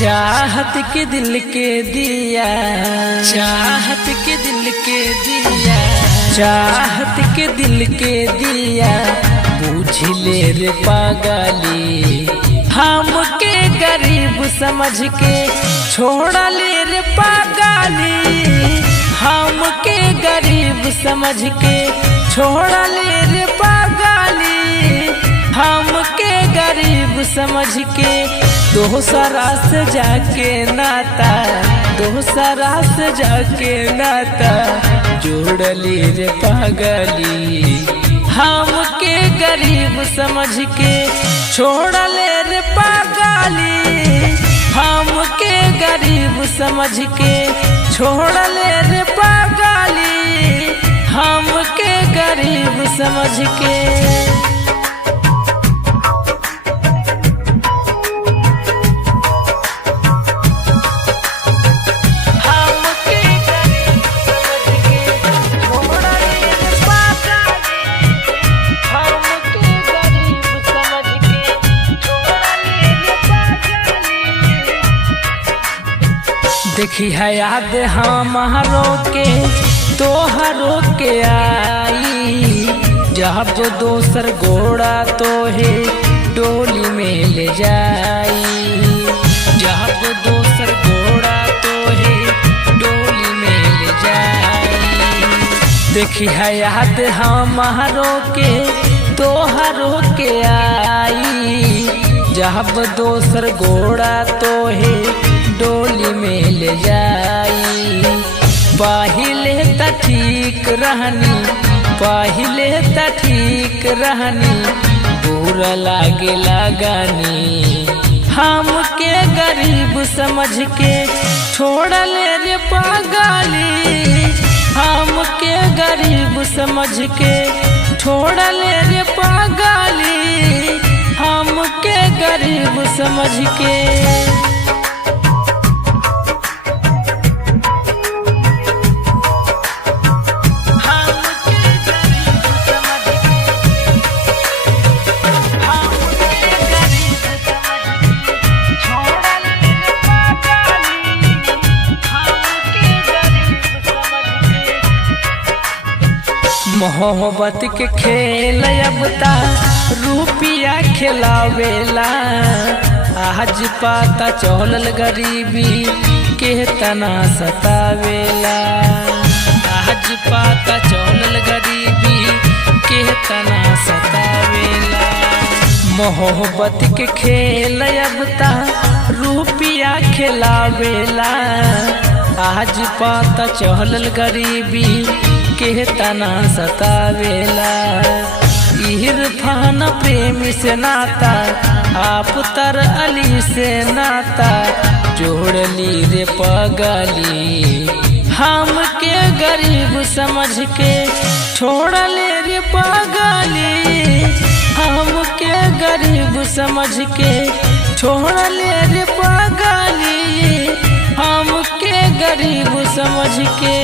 चाहत के दिल के दिया, चाहत के दिल के दिया, चाहत के दिल के दिया पूछ ले रे पागली। हमके गरीब समझ के छोड़ा ले रे पागली। हमके गरीब समझ के छोड़ा ले रे पागली। हमके गरीब समझ के दोसरा से जाके नाता, दोसरा से जाके नाता जोड़ली रे पागली। हमके गरीब समझ के छोड़ले रे पागली। हमके गरीब समझ के छोड़ले रे पागली। हमके गरीब समझ के देखी है याद हमारो के तोहरो के आई। जब दोसर घोड़ा तो है डोली में ले जाई। जब दोसर घोड़ा तो है डोली में ले जाई। देखी है याद हमारो के तोहरो के आई। जब दोसर घोड़ा तो है डोली में ले जाई। पहिले त ठीक रहनी, पहिले त ठीक रहनी, बुरा लागे लगानी। हमके गरीब समझ के छोड़ले रे पागली। हमके गरीब समझ के छोड़ले रे पागली। हमके गरीब समझ के मोहब्बत के खेल अब ता रुपिया खिलावेला। आज पता चलल गरीबी के तना सतावेला। आज पता चलल गरीबी के तना सतावेला। मोहब्बत के खेल अब ता रुपिया खिलावेला। आज पता चलल गरीबी के तना सतावेला। इरफान प्रेमी से नाता, आप तर अली से नाता जोड़ली रे पागली। हमके गरीब समझ के छोड़ले रे पागली। हमके गरीब समझ के छोड़ले रे पागली। हमके गरीब समझ के